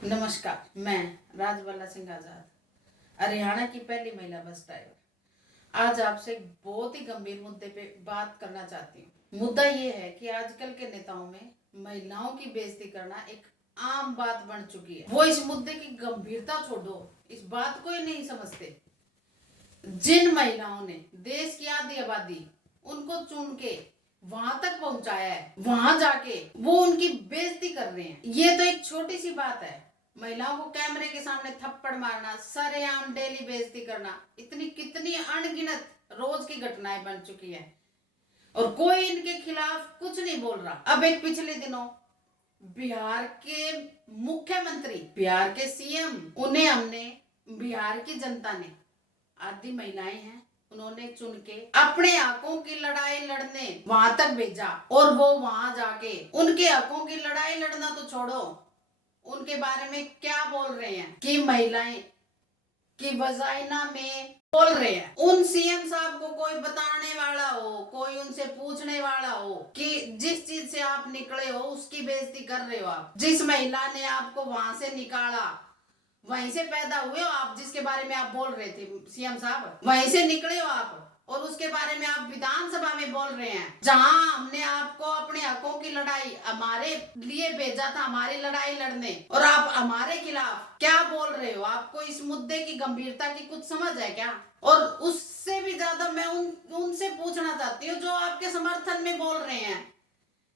नमस्कार, मैं राजबाला सिंह आजाद, हरियाणा की पहली महिला बस ड्राइवर। आज आपसे एक बहुत ही गंभीर मुद्दे पे बात करना चाहती हूँ। मुद्दा ये है कि आजकल के नेताओं में महिलाओं की बेइज्जती करना एक आम बात बन चुकी है। वो इस मुद्दे की गंभीरता छोड़ो, इस बात को ही नहीं समझते। जिन महिलाओं ने देश की आधी आबादी उनको चुन के वहां तक पहुंचाया है, वहां जाके वो उनकी बेइज्जती कर रहे हैं। ये तो एक छोटी सी बात है। महिलाओं को कैमरे के सामने थप्पड़ मारना, सरेआम डेली बेइज्जती करना, इतनी कितनी अनगिनत रोज की घटनाएं बन चुकी है और कोई इनके खिलाफ कुछ नहीं बोल रहा। अब एक पिछले दिनों बिहार के मुख्यमंत्री, बिहार के सीएम, उन्हें हमने, बिहार की जनता ने, आधी महिलाएं हैं, उन्होंने चुन के अपने हकों की लड़ाई लड़ने वहां तक भेजा और वो वहां जाके उनके हकों की लड़ाई लड़ना तो छोड़ो, उनके बारे में क्या बोल रहे हैं कि महिलाएं की वजाइना में बोल रहे हैं। उन सीएम साहब को कोई बताने वाला हो, कोई उनसे पूछने वाला हो कि जिस चीज से आप निकले हो उसकी बेइज्जती कर रहे हो आप। जिस महिला ने आपको वहां से निकाला, वहीं से पैदा हुए हो आप, जिसके बारे में आप बोल रहे थे सीएम साहब, वहीं से निकले हो आप और उसके बारे में आप विधानसभा में बोल रहे हैं, जहां हमने आपको अपने हकों की लड़ाई हमारे लिए भेजा था, हमारी लड़ाई लड़ने, और आप हमारे खिलाफ क्या बोल रहे हो। आपको इस मुद्दे की गंभीरता की कुछ समझ है क्या? और उससे भी ज्यादा मैं उनसे पूछना चाहती हूँ जो आपके समर्थन में बोल रहे हैं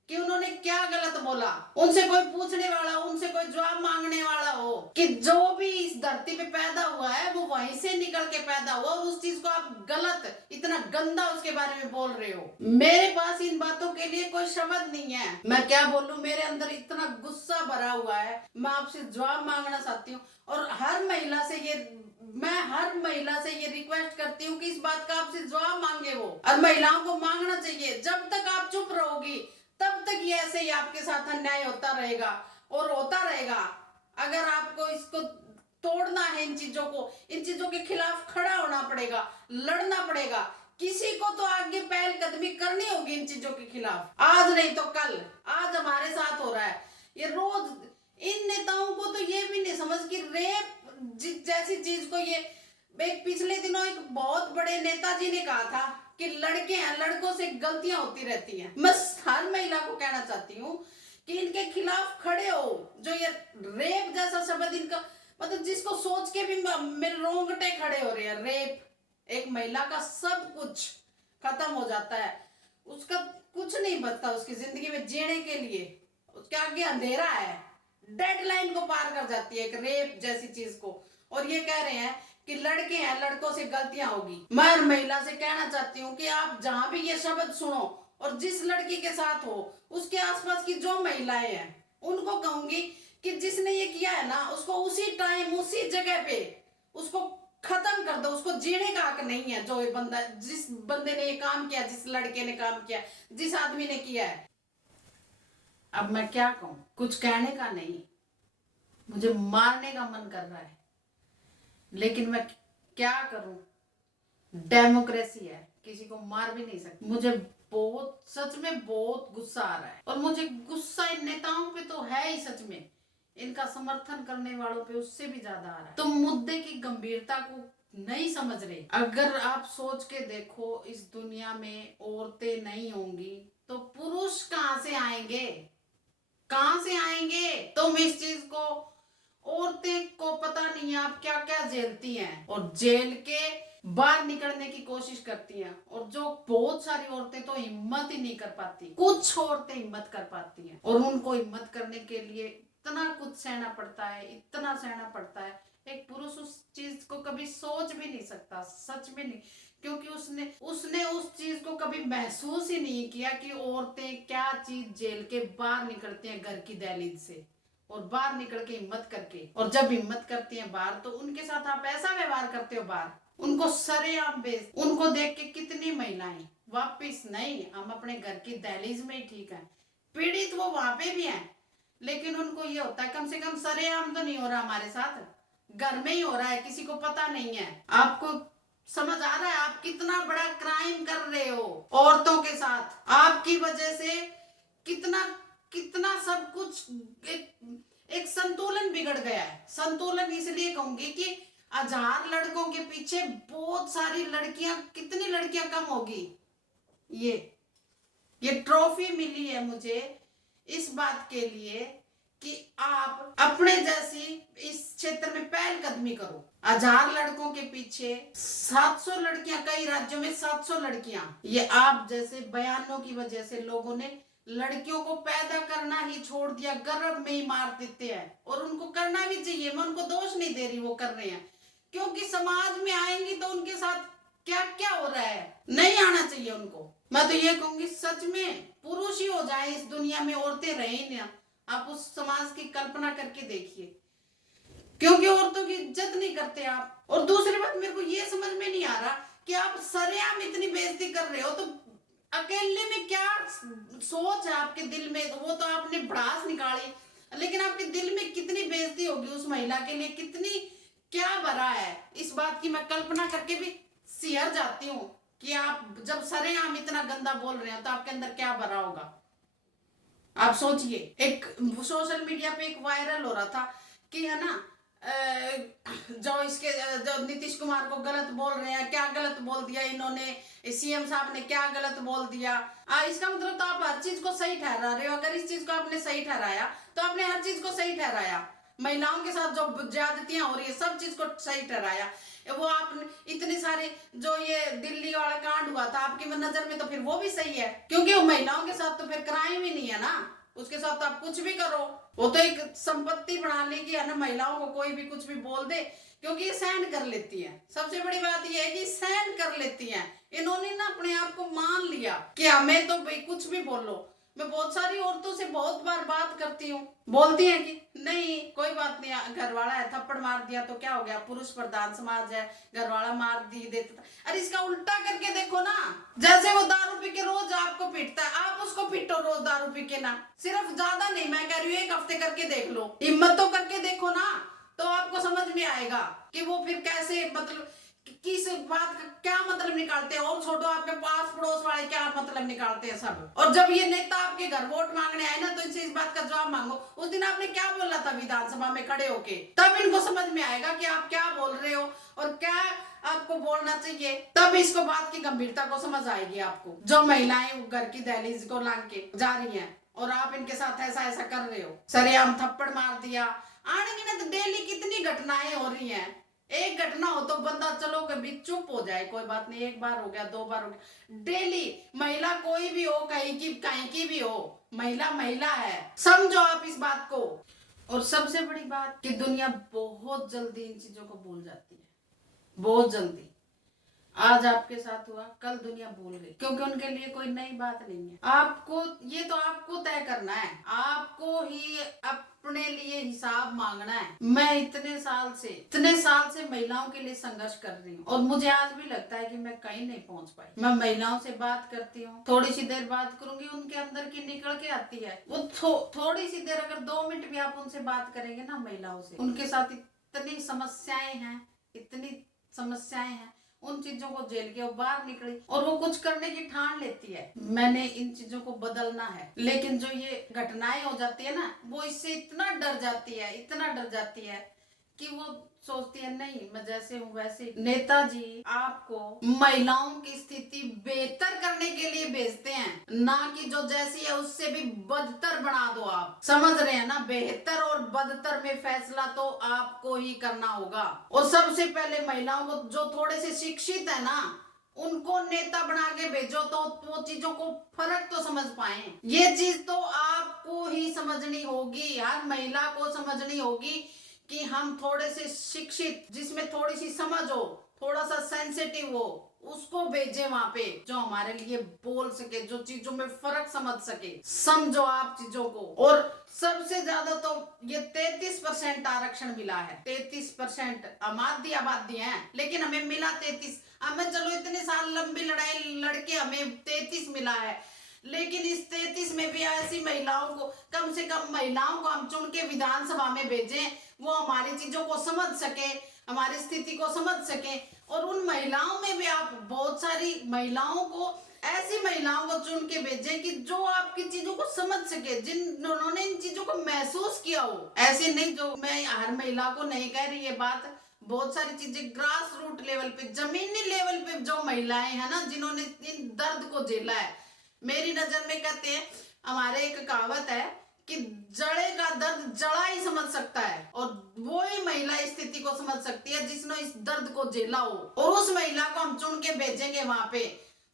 कि उन्होंने क्या गलत बोला। उनसे कोई पूछने वाला, उनसे कोई जवाब मांगने वाला हो कि जो भी इस धरती पे पैदा हुआ है वो वहीं से निकल के पैदा हुआ और उस चीज को आप गलत, इतना गंदा उसके बारे में बोल रहे हो। मेरे पास इन बातों के लिए कोई शब्द नहीं है, मैं क्या बोलूं। मेरे अंदर इतना गुस्सा भरा हुआ है, मैं आपसे जवाब मांगना चाहती हूँ और हर महिला से ये रिक्वेस्ट करती हूँ कि इस बात का आपसे जवाब मांगे वो, और महिलाओं को मांगना चाहिए। जब तक आप चुप रहोगी तब तक ये ऐसे ही आपके साथ अन्याय होता रहेगा और होता रहेगा। अगर आपको इसको तोड़ना है, इन चीजों के खिलाफ खड़ा होना पड़ेगा, लड़ना पड़ेगा। किसी को तो आगे पहल कदमी करनी होगी इन चीजों के खिलाफ, आज नहीं तो कल। आज हमारे साथ हो रहा है ये रोज। इन नेताओं को तो ये भी नहीं समझ कि रेप जैसी चीज को, ये एक पिछले दिनों एक बहुत बड़े नेताजी ने कहा था कि लड़के हैं, लड़कों से गलतियां होती रहती हैं। मैं हर महिला को कहना चाहती हूँ कि इनके खिलाफ खड़े हो। जो ये रेप जैसा शब्द इनका, मतलब जिसको सोच के भी मेरे रोंगटे खड़े हो रहे हैं। रेप, एक महिला का सब कुछ खत्म हो जाता है, उसका कुछ नहीं बचता उसकी जिंदगी में जीने के लिए, उसके आगे अंधेरा है, डेडलाइन को पार कर जाती है एक रेप जैसी चीज को। और ये कह रहे हैं कि लड़के हैं, लड़कों से गलतियां होगी। मैं हर महिला से कहना चाहती हूँ कि आप जहां भी ये शब्द सुनो और जिस लड़की के साथ हो, उसके आसपास की जो महिलाएं हैं उनको कहूंगी कि जिसने ये किया है ना, उसको उसी टाइम उसी जगह पे उसको खत्म कर दो। उसको जीने का हक नहीं है। जो बंदा, जिस बंदे ने ये काम किया, जिस लड़के ने काम किया, जिस आदमी ने किया है। अब मैं क्या कहूं, कुछ कहने का नहीं, मुझे मारने का मन कर रहा है, लेकिन मैं क्या करूं। डेमोक्रेसी है, किसी को मार भी नहीं सकती। मुझे बहुत, सच में बहुत गुस्सा आ रहा है और मुझे गुस्सा इन नेताओं पे तो है ही, सच में इनका समर्थन करने वालों पे उससे भी ज्यादा आ रहा है। तो मुद्दे की गंभीरता को नहीं समझ रहे। अगर आप सोच के देखो, इस दुनिया में औरतें नहीं होंगी तो पुरुष कहां से आएंगे, कहां से आएंगे। तुम इस चीज को, औरतें को पता नहीं है आप क्या क्या झेलती हैं और झेल के बाहर निकलने की कोशिश करती हैं। और जो बहुत सारी औरतें तो हिम्मत ही नहीं कर पाती, कुछ औरतें हिम्मत कर पाती हैं और उनको हिम्मत करने के लिए इतना कुछ सहना पड़ता है, इतना सहना पड़ता है। एक पुरुष उस चीज को कभी सोच भी नहीं सकता, सच में नहीं, क्योंकि उसने उस चीज को कभी महसूस ही नहीं किया कि औरतें क्या चीज झेल के बाहर निकलती हैं घर की दहलीज से, और बाहर निकल के हिम्मत करके। और जब हिम्मत करती हैं बाहर, तो उनके साथ आप ऐसा व्यवहार करते हो बाहर, उनको सरेआम बेच, उनको देख के कितनी महिलाएं वापिस नहीं, हम अपने घर की दहलीज में ही ठीक है। पीड़ित वो वहां पे भी हैं, लेकिन उनको ये होता है कम से कम सरेआम तो नहीं हो रहा हमारे साथ, घर में ही हो रहा है, किसी को पता नहीं है। आपको समझ आ रहा है आप कितना बड़ा क्राइम कर रहे हो औरतों के साथ। आपकी वजह से कितना कितना सब कुछ एक संतुलन बिगड़ गया है। संतुलन इसलिए कहूंगी कि 1000 लड़कों के पीछे बहुत सारी लड़कियां, कितनी लड़कियां कम होगी। ये ट्रॉफी मिली है मुझे इस बात के लिए कि आप अपने जैसी इस क्षेत्र में पहलकदमी करो। 1000 लड़कों के पीछे 700 लड़कियां, कई राज्यों में 700 लड़कियां, ये आप जैसे बयानों की वजह से लोगों ने लड़कियों को पैदा करना ही छोड़ दिया, गर्भ में ही मार देते हैं। और उनको करना भी चाहिए, मैं उनको दोष नहीं दे रही, वो कर रहे हैं, क्योंकि समाज में आएंगी तो उनके साथ क्या क्या हो रहा है, नहीं आना चाहिए उनको। मैं तो ये कहूंगी सच में पुरुष ही हो जाए इस दुनिया में, औरतें रहे ना। आप उस समाज की कल्पना करके देखिए, क्योंकि औरतों की इज्जत नहीं करते आप। और दूसरी बात, मेरे को ये समझ में नहीं आ रहा कि आप सरेआम इतनी बेइज्जती कर रहे हो, तो अकेले में क्या सोच है आपके दिल में, वो तो आपने भड़ास निकाली, लेकिन आपके दिल में कितनी बेइज्जती होगी उस महिला के लिए, कितनी क्या भरा है। इस बात की मैं कल्पना करके भी सिहर जाती हूँ कि आप जब सरेआम इतना गंदा बोल रहे हो तो आपके अंदर क्या भरा होगा। आप सोचिए, एक सोशल मीडिया पे एक वायरल हो रहा था कि है ना, जो नीतीश कुमार को गलत बोल रहे हैं, क्या गलत बोल दिया इन्होंने, सीएम साहब ने क्या गलत बोल दिया। इसका मतलब तो आप हर चीज को सही ठहरा रहे हो। अगर इस चीज को आपने सही ठहराया तो आपने हर चीज को सही ठहराया। महिलाओं के साथ जो ज्यादतियां हो रही है सब चीज को सही ठहराया। वो आपने इतने सारे, जो ये दिल्ली वाला कांड हुआ था आपकी नजर में, तो फिर वो भी सही है, क्योंकि वो महिलाओं के साथ तो फिर क्राइम ही नहीं है ना, उसके साथ तो आप कुछ भी करो, वो तो एक संपत्ति बना लेगी है ना, महिलाओं को कोई भी कुछ भी बोल दे, क्योंकि ये सहन कर लेती है। सबसे बड़ी बात ये है कि सहन कर लेती है। इन्होंने ना अपने आप को मान लिया कि हमें तो भाई कुछ भी बोलो। मैं बहुत सारी औरतों से बहुत बार बात करती हूँ, बोलती हैं कि नहीं कोई बात नहीं, घर वाला है, थप्पड़ मार दिया तो क्या हो गया, पुरुष प्रधान समाज है, घर वाला मार दी देता था। अरे इसका उल्टा करके देखो ना, जैसे वो दारू पी के रोज आपको पीटता है, आप उसको पीटो रोज दारू पी के ना, सिर्फ ज्यादा नहीं, मैं कह रही हूँ 1 हफ्ते करके देख लो, हिम्मत तो करके देखो ना, तो आपको समझ में आएगा कि वो फिर कैसे, मतलब किस बात का क्या मतलब निकालते हैं। और छोड़ो, आपके पास पड़ोस वाले क्या मतलब निकालते हैं सब। और जब ये नेता आपके घर वोट मांगने आए ना, तो इनसे इस बात का जवाब मांगो, उस दिन आपने क्या बोला था विधानसभा में खड़े होके, तब इनको समझ में आएगा कि आप क्या बोल रहे हो और क्या आपको बोलना चाहिए। तब इसको बात की गंभीरता को समझ आएगी आपको। जो महिलाएं घर की दहलीज को लांग के जा रही है और आप इनके साथ ऐसा ऐसा कर रहे हो, सरेआम थप्पड़ मार दिया, आने की ना, तो डेली कितनी घटनाएं हो रही हैं। एक घटना हो तो बंदा चलो कभी चुप हो जाए, कोई बात नहीं, 1 बार हो गया, 2 बार हो गया, डेली महिला कोई भी हो, कहीं की भी हो, महिला महिला है, समझो आप इस बात को। और सबसे बड़ी बात कि दुनिया बहुत जल्दी इन चीजों को भूल जाती है, बहुत जल्दी। आज आपके साथ हुआ, कल दुनिया भूल गई, क्योंकि उनके लिए कोई नई बात नहीं है। आपको ये तो आपको तय करना है, आपको ही अपने लिए हिसाब मांगना है। मैं इतने साल से महिलाओं के लिए संघर्ष कर रही हूँ, और मुझे आज भी लगता है कि मैं कहीं नहीं पहुंच पाई। मैं महिलाओं से बात करती हूँ, थोड़ी सी देर बात करूंगी, उनके अंदर की निकल के आती है वो थोड़ी सी देर, अगर 2 मिनट भी आप उनसे बात करेंगे ना महिलाओं से, उनके साथ इतनी समस्याएं हैं, उन चीजों को झेल के वो बाहर निकली और वो कुछ करने की ठान लेती है, मैंने इन चीजों को बदलना है। लेकिन जो ये घटनाएं हो जाती है ना, वो इससे इतना डर जाती है कि वो सोचती है नहीं, मैं जैसे हूँ वैसे। नेताजी आपको महिलाओं की स्थिति बेहतर करने के लिए भेजते हैं, ना कि जो जैसी है उससे भी बदतर बना दो। आप समझ रहे हैं ना, बेहतर और बदतर में फैसला तो आपको ही करना होगा। और सबसे पहले महिलाओं को, जो थोड़े से शिक्षित है ना, उनको नेता बना के भेजो, तो वो चीजों को फर्क तो समझ पाए। ये चीज तो आपको ही समझनी होगी, हर महिला को समझनी होगी कि हम थोड़े से शिक्षित, जिसमें थोड़ी सी समझ हो, थोड़ा सा सेंसिटिव हो, उसको भेजे वहां पे, जो हमारे लिए बोल सके, जो चीजों में फर्क समझ सके। समझो आप चीजों को। और सबसे ज्यादा तो ये 33% आरक्षण मिला है, 33% आबादी है, लेकिन हमें मिला 33। हमें चलो इतने साल लंबी लड़ाई लड़के हमें 33 मिला है, लेकिन इस 33 में भी ऐसी महिलाओं को, कम से कम महिलाओं को हम चुन के विधानसभा में भेजें, वो हमारी चीजों को समझ सके, हमारी स्थिति को समझ सके। और उन महिलाओं में भी आप बहुत सारी महिलाओं को ऐसी महिलाओं को चुन के भेजें कि जो आपकी चीजों को समझ सके, जिन्होंने इन चीजों को महसूस किया हो। ऐसे नहीं, जो मैं हर महिला को नहीं कह रही ये बात, बहुत सारी चीजें ग्रास रूट लेवल पे, जमीनी लेवल पे जो महिलाएं हैं ना, जिन्होंने इन दर्द को झेला है। मेरी नजर में कहते हैं, हमारे एक कहावत है कि जड़े का दर्द जड़ा ही समझ सकता है, और वो ही महिला स्थिति को समझ सकती है जिसने इस दर्द को झेला हो। और उस महिला को हम चुन के भेजेंगे वहां पे,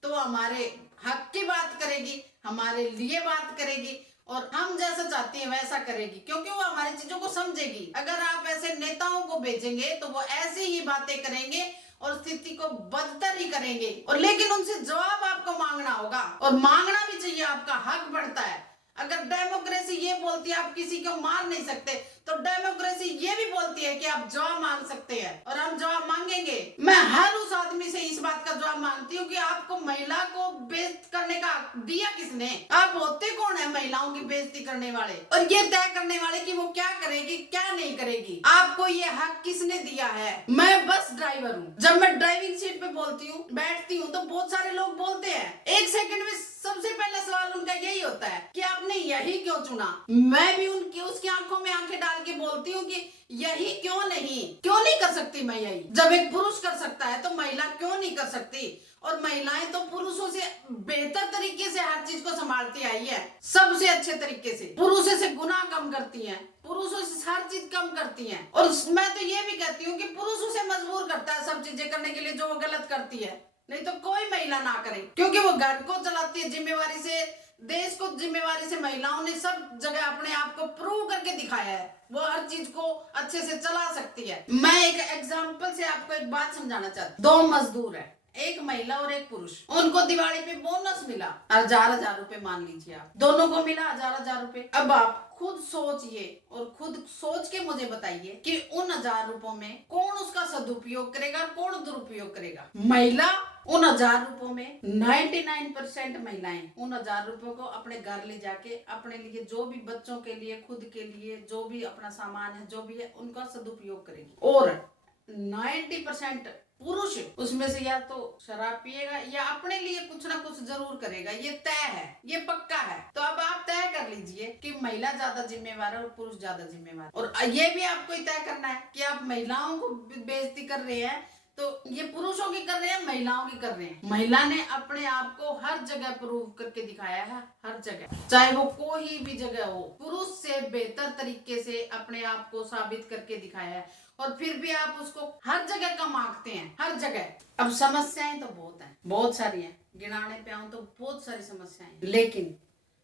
तो हमारे हक की बात करेगी, हमारे लिए बात करेगी, और हम जैसा चाहते हैं वैसा करेगी, क्योंकि वो हमारी चीजों को समझेगी। अगर आप ऐसे नेताओं को भेजेंगे तो वो ऐसी ही बातें करेंगे और स्थिति को बदतर ही करेंगे। और लेकिन उनसे जवाब आपको मांगना होगा, और मांगना भी चाहिए, आपका हक बढ़ता है। अगर डेमोक्रेसी ये बोलती है आप किसी को मार नहीं सकते, तो डेमोक्रेसी ये भी बोलती है कि आप जवाब मांग सकते हैं, और हम जवाब मांगेंगे। मैं हर उस आदमी से इस बात का जवाब मांगती हूँ कि आपको महिला को बेइज्जत करने का दिया किसने? आप होते कौन है महिलाओं की बेइज्जती करने वाले, और ये तय करने वाले कि वो क्या करेगी क्या नहीं करेगी? आपको ये हक किसने दिया है? मैं बस ड्राइवर हूँ। जब मैं ड्राइविंग सीट पे बोलती हूँ, बैठती हूँ, तो बहुत सारे लोग बोलते हैं, एक सेकंड में सबसे पहला सवाल उनका यही होता है कि आपने यही क्यों चुना? मैं भी उनकी उसकी आंखों में आंखें डाल के बोलती हूँ कि यही क्यों नहीं कर सकती मैं यही? जब एक पुरुष कर सकता है तो महिला क्यों नहीं कर सकती? और महिलाएं तो पुरुषों से बेहतर तरीके से हर चीज को संभालती आई है, सबसे अच्छे तरीके से। पुरुषों से गुनाह कम करती हैं, पुरुषों से हर चीज कम करती हैं। और मैं तो ये भी कहती हूँ कि पुरुषों से मजबूर करता है सब चीजें करने के लिए जो वो गलत करती है, नहीं तो कोई महिला ना करे, क्योंकि वो घर को चलाती है जिम्मेवारी से, देश को जिम्मेवारी से। महिलाओं ने सब जगह अपने आप को प्रूव करके दिखाया है, वो हर चीज को अच्छे से चला सकती है। मैं एक एग्जांपल से आपको एक बात समझाना चाहती हूँ। 2 मजदूर है, एक महिला और एक पुरुष, उनको दिवाली पे बोनस मिला 1000 रुपए, मान लीजिए आप, दोनों को मिला 1000 रुपए। अब आप खुद सोचिए और खुद सोच के मुझे बताइए कि उन 1000 रुपयों में कौन उसका सदुपयोग करेगा और कौन दुरुपयोग करेगा? महिला। उन 1000 रुपयों में 99% महिलाएं उन 1000 रुपयों को अपने घर ले जाके अपने लिए, जो भी बच्चों के लिए, खुद के लिए, जो भी अपना सामान है, जो भी है, उनका सदुपयोग करेगी। और 90% पुरुष उसमें से या तो शराब पिएगा या अपने लिए कुछ ना कुछ जरूर करेगा। ये तय है, ये पक्का है। तो अब आप तय कर लीजिए कि महिला ज्यादा जिम्मेवार है और पुरुष ज्यादा जिम्मेवार। और ये भी आपको तय करना है कि आप महिलाओं को बेइज्जती कर रहे हैं तो ये पुरुषों की कर रहे हैं, महिलाओं की कर रहे हैं। महिला ने अपने आप को हर जगह प्रूव करके दिखाया है, हर जगह, चाहे वो कोई भी जगह हो, पुरुष से बेहतर तरीके से अपने आप को साबित करके दिखाया है। और फिर भी आप उसको हर जगह कम आंकते हैं, हर जगह। अब समस्याएं तो बहुत हैं, बहुत सारी हैं, गिनाने पे आऊं तो बहुत सारी समस्याएं, लेकिन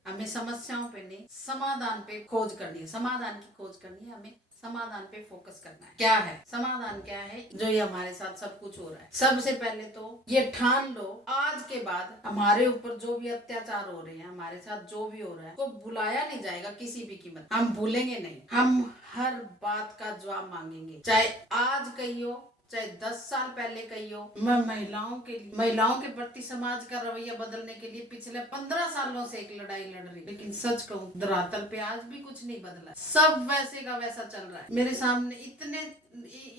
हमें समस्याओं पे नहीं, समाधान पे खोज करनी है, समाधान की खोज करनी है। हमें समाधान पे फोकस करना है। क्या है समाधान? क्या है जो ये हमारे साथ सब कुछ हो रहा है? सबसे पहले तो ये ठान लो, आज के बाद हमारे ऊपर जो भी अत्याचार हो रहे हैं, हमारे साथ जो भी हो रहा है, तो बुलाया नहीं जाएगा किसी भी कीमत। हम भूलेंगे नहीं, हम हर बात का जवाब मांगेंगे, चाहे आज कही हो, चाहे 10 साल पहले कही हो। मैं महिलाओं के प्रति समाज का रवैया बदलने के लिए पिछले 15 सालों से एक लड़ाई लड़ रही, लेकिन सच कहूं धरातल पे आज भी कुछ नहीं बदला, सब वैसे का वैसा चल रहा है। मेरे सामने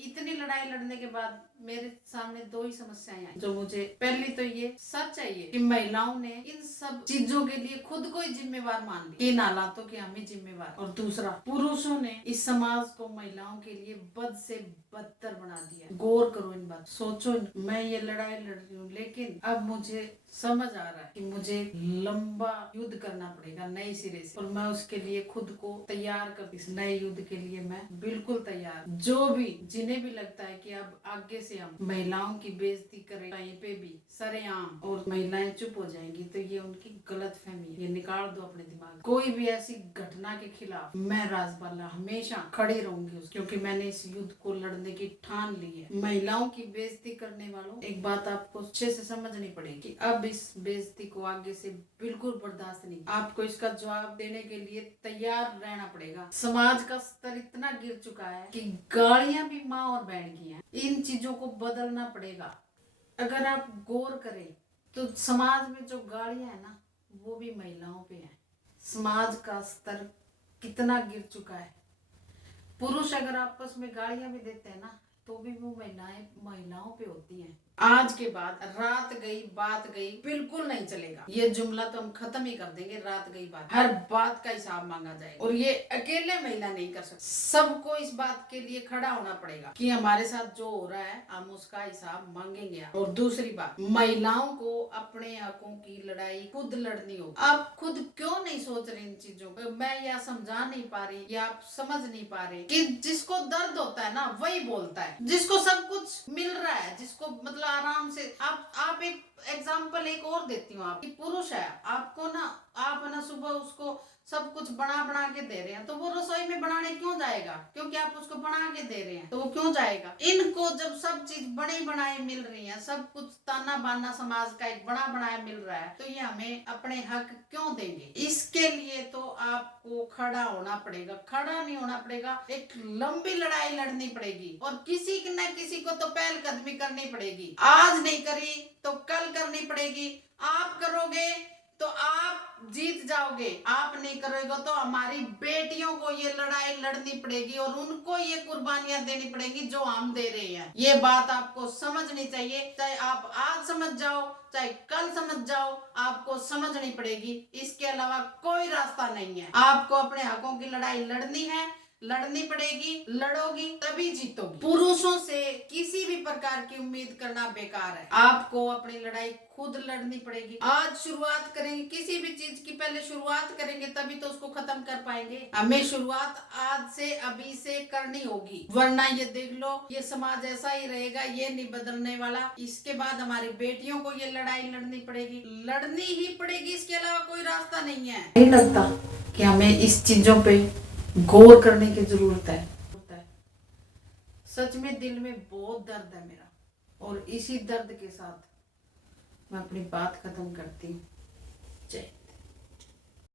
इतनी लड़ाई लड़ने के बाद मेरे सामने 2 ही समस्याएं आई, जो मुझे, पहली तो ये सच है ये कि महिलाओं ने इन सब चीजों के लिए खुद को ही जिम्मेवार मान लिया, इन हालातों के हम ही जिम्मेवार। और दूसरा, पुरुषों ने इस समाज को महिलाओं के लिए बद से बदतर बना दिया। गौर करो इन बात, सोचो। मैं ये लड़ाई लड़ रही हूँ, लेकिन अब मुझे समझ आ रहा है कि मुझे लंबा युद्ध करना पड़ेगा नए सिरे से, और मैं उसके लिए खुद को तैयार कर, इस नए युद्ध के लिए मैं बिल्कुल तैयार। जो भी, जिन्हें भी लगता है कि अब आगे से हम महिलाओं की बेइज्जती करें कहीं पे भी सरेआम और महिलाएं चुप हो जाएंगी, तो ये उनकी गलत फहमी है, ये निकाल दो अपने दिमाग। कोई भी ऐसी घटना के खिलाफ मैं राजबाला हमेशा खड़ी रहूंगी, क्योंकि मैंने इस युद्ध को लड़ने की ठान ली है। महिलाओं की बेइज्जती करने वालों, एक बात आपको अच्छे से समझनी पड़ेगी, अब इस बेइज्जती को आगे से बिल्कुल बर्दाश्त नहीं, आपको इसका जवाब देने के लिए तैयार रहना पड़ेगा। समाज का स्तर इतना गिर चुका है कि गालियां भी माँ और बहन की हैं। इन चीजों को बदलना पड़ेगा। अगर आप गौर करें तो समाज में जो गालियां है ना, वो भी महिलाओं पे है। समाज का स्तर कितना गिर चुका है। पुरुष अगर आपस में गालियां भी देते हैं ना, तो भी वो महिलाओं पे होती हैं। आज के बाद रात गई बात गई बिल्कुल नहीं चलेगा। ये जुमला तो हम खत्म ही कर देंगे, रात गई बात, हर बात का हिसाब मांगा जाएगा। और ये अकेले महिला नहीं कर सकती, सबको इस बात के लिए खड़ा होना पड़ेगा कि हमारे साथ जो हो रहा है हम उसका हिसाब मांगेंगे। और दूसरी बात, महिलाओं को अपने हकों की लड़ाई खुद लड़नी होगी। आप खुद क्यों नहीं सोच रहे इन चीजों पर? मैं या समझा नहीं पा रही या आप समझ नहीं पा रहे कि जिसको दर्द होता है ना वही बोलता है, जिसको सब कुछ मिल रहा है, जिसको मतलब आराम से। आप एक एग्जाम्पल एक और देती हूँ। आप पुरुष है, आपको ना आप ना सुबह उसको सब कुछ बना बना के दे रहे हैं, तो वो रसोई में बनाने क्यों जाएगा? क्योंकि आप उसको बना के दे रहे हैं, तो वो क्यों जाएगा? इनको जब सब चीज बने बनाए मिल रही है, सब कुछ ताना बाना समाज का एक बना बनाया मिल रहा है, तो ये हमें अपने हक क्यों देंगे? इसके लिए तो आपको खड़ा होना पड़ेगा। खड़ा नहीं होना पड़ेगा, एक लंबी लड़ाई लड़नी पड़ेगी और किसी न किसी को तो पहलकदमी करनी पड़ेगी। आज नहीं करी तो कल करनी पड़ेगी। आप करोगे तो आप जीत जाओगे, आप नहीं करोगे तो हमारी बेटियों को ये लड़ाई लड़नी पड़ेगी और उनको ये कुर्बानियां देनी पड़ेगी जो हम दे रहे हैं। ये बात आपको समझनी चाहिए, चाहे आप आज समझ जाओ चाहे कल समझ जाओ, आपको समझनी पड़ेगी। इसके अलावा कोई रास्ता नहीं है। आपको अपने हकों की लड़ाई लड़नी है, लड़नी पड़ेगी, लड़ोगी तभी जीतोगी। पुरुषों से किसी भी प्रकार की उम्मीद करना बेकार है। आपको अपनी लड़ाई खुद लड़नी पड़ेगी। आज शुरुआत करेंगे किसी भी चीज की, पहले शुरुआत करेंगे तभी तो उसको खत्म कर पाएंगे। हमें शुरुआत आज से अभी से करनी होगी, वरना ये देख लो ये समाज ऐसा ही रहेगा, ये नहीं बदलने वाला। इसके बाद हमारी बेटियों को ये लड़ाई लड़नी पड़ेगी, लड़नी ही पड़ेगी, इसके अलावा कोई रास्ता नहीं है। नहीं लगता कि हमें इस चीजों पे गौर करने की जरूरत है। सच में दिल में बहुत दर्द है मेरा, और इसी दर्द के साथ मैं अपनी बात खत्म करती हूँ। जय